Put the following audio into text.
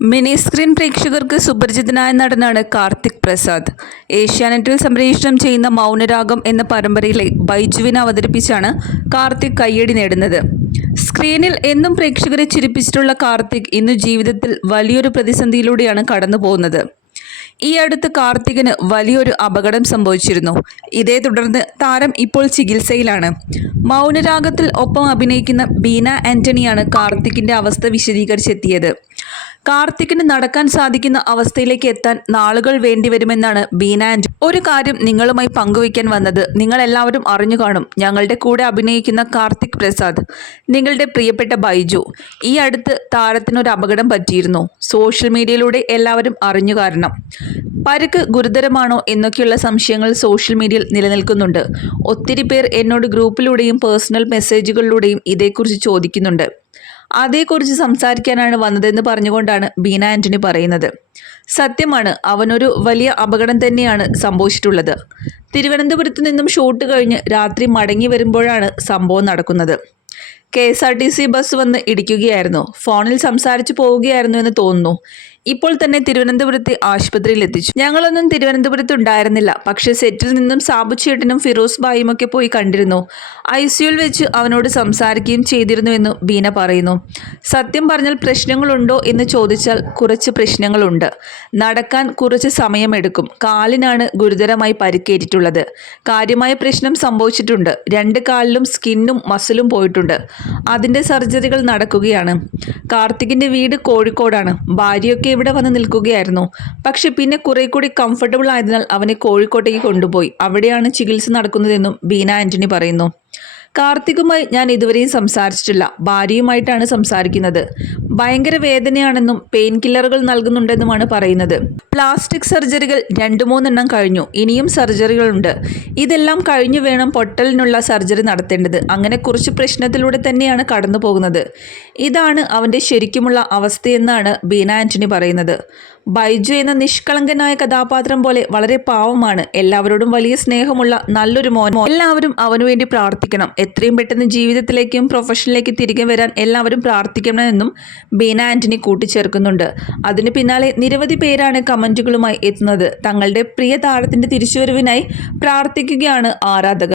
Mini screen പ്രേക്ഷകർക്ക് സുപരിചിതനായ നടനാണ് കാർത്തിക് പ്രസാദ്. ഏഷ്യാനെറ്റിൽ സംപ്രേഷണം ചെയ്യുന്ന മൗനരാഗം എന്ന പരമ്പരയിലെ ബൈജുവിനെ അവതരിപ്പിച്ചാണ് കാർത്തിക് കയ്യടി നേടുന്നത്. സ്ക്രീനിൽ എന്നും പ്രേക്ഷകരെ ചിരിപ്പിച്ചിട്ടുള്ള കാർത്തിക് ഇന്ന് ജീവിതത്തിൽ വലിയൊരു പ്രതിസന്ധിയിലൂടെയാണ് കടന്നു പോകുന്നത് ഈ അടുത്ത് കാർത്തികിന് വലിയൊരു അപകടം സംഭവിച്ചിരുന്നു. ഇതേ തുടർന്ന് താരം ഇപ്പോൾ ചികിത്സയിലാണ്. മൗനരാഗത്തിൽ ഒപ്പം അഭിനയിക്കുന്ന ബീന ആന്റണിയാണ് കാർത്തിക്കിന്റെ അവസ്ഥ വിശദീകരിച്ചെത്തിയത്. കാർത്തിക്കിന് നടക്കാൻ സാധിക്കുന്ന അവസ്ഥയിലേക്ക് എത്താൻ നാളുകൾ വേണ്ടിവരുമെന്നാണ് ബീന ആൻഡ് ഒരു കാര്യം നിങ്ങളുമായി പങ്കുവയ്ക്കാൻ വന്നത്. നിങ്ങൾ എല്ലാവരും അറിഞ്ഞു കാണും. ഞങ്ങളുടെ കൂടെ അഭിനയിക്കുന്ന കാർത്തിക് പ്രസാദ് നിങ്ങളുടെ പ്രിയപ്പെട്ട ബൈജു. ഈ അടുത്ത് താരത്തിനൊരു അപകടം പറ്റിയിരുന്നു. സോഷ്യൽ മീഡിയയിലൂടെ എല്ലാവരും അറിഞ്ഞു കാരണം. പരുക്ക് ഗുരുതരമാണോ എന്നൊക്കെയുള്ള സംശയങ്ങൾ സോഷ്യൽ മീഡിയയിൽ നിലനിൽക്കുന്നുണ്ട്. ഒത്തിരി പേർ എന്നോട് ഗ്രൂപ്പിലൂടെയും പേഴ്സണൽ മെസ്സേജുകളിലൂടെയും ഇതേക്കുറിച്ച് ചോദിക്കുന്നുണ്ട്. അതേക്കുറിച്ച് സംസാരിക്കാനാണ് വന്നതെന്ന് പറഞ്ഞുകൊണ്ടാണ് ബീന ആന്റണി പറയുന്നത്. സത്യമാണ് അവനൊരു വലിയ അപകടം തന്നെയാണ് സംഭവിച്ചിട്ടുള്ളത്. തിരുവനന്തപുരത്ത് നിന്നും ഷൂട്ട് കഴിഞ്ഞ് രാത്രി മടങ്ങി വരുമ്പോഴാണ് സംഭവം നടക്കുന്നത്. K S R T C bus വന്ന് ഇടിക്കുകയായിരുന്നു. ഫോണിൽ സംസാരിച്ചു പോവുകയായിരുന്നു എന്ന് തോന്നുന്നു. ഇപ്പോൾ തന്നെ തിരുവനന്തപുരത്തെ ആശുപത്രിയിൽ എത്തിച്ചു ഞങ്ങളൊന്നും തിരുവനന്തപുരത്ത് ഉണ്ടായിരുന്നില്ല പക്ഷെ സെറ്റിൽ നിന്നും സാബു ചേട്ടനും ഫിറോസ് ബായും ഒക്കെ പോയി കണ്ടിരുന്നു. ഐ സിയുൽ വെച്ച് അവനോട് സംസാരിക്കുകയും ചെയ്തിരുന്നുവെന്ന് ബീന പറയുന്നു. സത്യം പറഞ്ഞാൽ പ്രശ്നങ്ങളുണ്ടോ എന്ന് ചോദിച്ചാൽ കുറച്ച് പ്രശ്നങ്ങളുണ്ട്. നടക്കാൻ കുറച്ച് സമയമെടുക്കും. കാലിനാണ് ഗുരുതരമായി പരിക്കേറ്റിട്ടുള്ളത്. കാര്യമായ പ്രശ്നം സംഭവിച്ചിട്ടുണ്ട്. രണ്ട് കാലിലും സ്കിന്നും മസിലും പോയിട്ടുണ്ട്. അതിന്റെ സർജറികൾ നടക്കുകയാണ്. കാർത്തികിന്റെ വീട് കോഴിക്കോടാണ്. ഭാര്യയൊക്കെ ഇവിടെ വന്ന് നിൽക്കുകയായിരുന്നു. പക്ഷെ പിന്നെ കുറെ കൂടി കംഫർട്ടബിൾ ആയതിനാൽ അവനെ കോഴിക്കോട്ടേക്ക് കൊണ്ടുപോയി. അവിടെയാണ് ചികിത്സ നടക്കുന്നതെന്നും ബീന ആന്റണി പറയുന്നു. കാർത്തികുമായി ഞാൻ ഇതുവരെയും സംസാരിച്ചിട്ടില്ല. ഭാര്യയുമായിട്ടാണ് സംസാരിക്കുന്നത്. ഭയങ്കര വേദനയാണെന്നും പെയിൻ കില്ലറുകൾ നൽകുന്നുണ്ടെന്നുമാണ് പറയുന്നത്. പ്ലാസ്റ്റിക് സർജറികൾ രണ്ടു മൂന്നെണ്ണം കഴിഞ്ഞു. ഇനിയും സർജറികളുണ്ട്. ഇതെല്ലാം കഴിഞ്ഞു വേണം പൊട്ടലിനുള്ള സർജറി നടത്തേണ്ടത്. അങ്ങനെ കുറച്ച് പ്രശ്നത്തിലൂടെ തന്നെയാണ് കടന്നു പോകുന്നത് ഇതാണ് അവന്റെ ശരിക്കുമുള്ള അവസ്ഥയെന്നാണ് ബീന ആന്റണി പറയുന്നത്. ബൈജു എന്ന നിഷ്കളങ്കനായ കഥാപാത്രം പോലെ വളരെ പാവമാണ്. എല്ലാവരോടും വലിയ സ്നേഹമുള്ള നല്ലൊരു മോൻ. എല്ലാവരും അവനു വേണ്ടി പ്രാർത്ഥിക്കണം. എത്രയും പെട്ടെന്ന് ജീവിതത്തിലേക്കും പ്രൊഫഷനിലേക്ക് തിരികെ വരാൻ എല്ലാവരും പ്രാർത്ഥിക്കണമെന്നും ബീന ആന്റണി കൂട്ടിച്ചേർക്കുന്നുണ്ട്. അതിന് പിന്നാലെ നിരവധി പേരാണ് കമന്റുകളുമായി എത്തുന്നത്. തങ്ങളുടെ പ്രിയ താരത്തിന്റെ തിരിച്ചുവരവിനായി പ്രാർത്ഥിക്കുകയാണ് ആരാധകർ.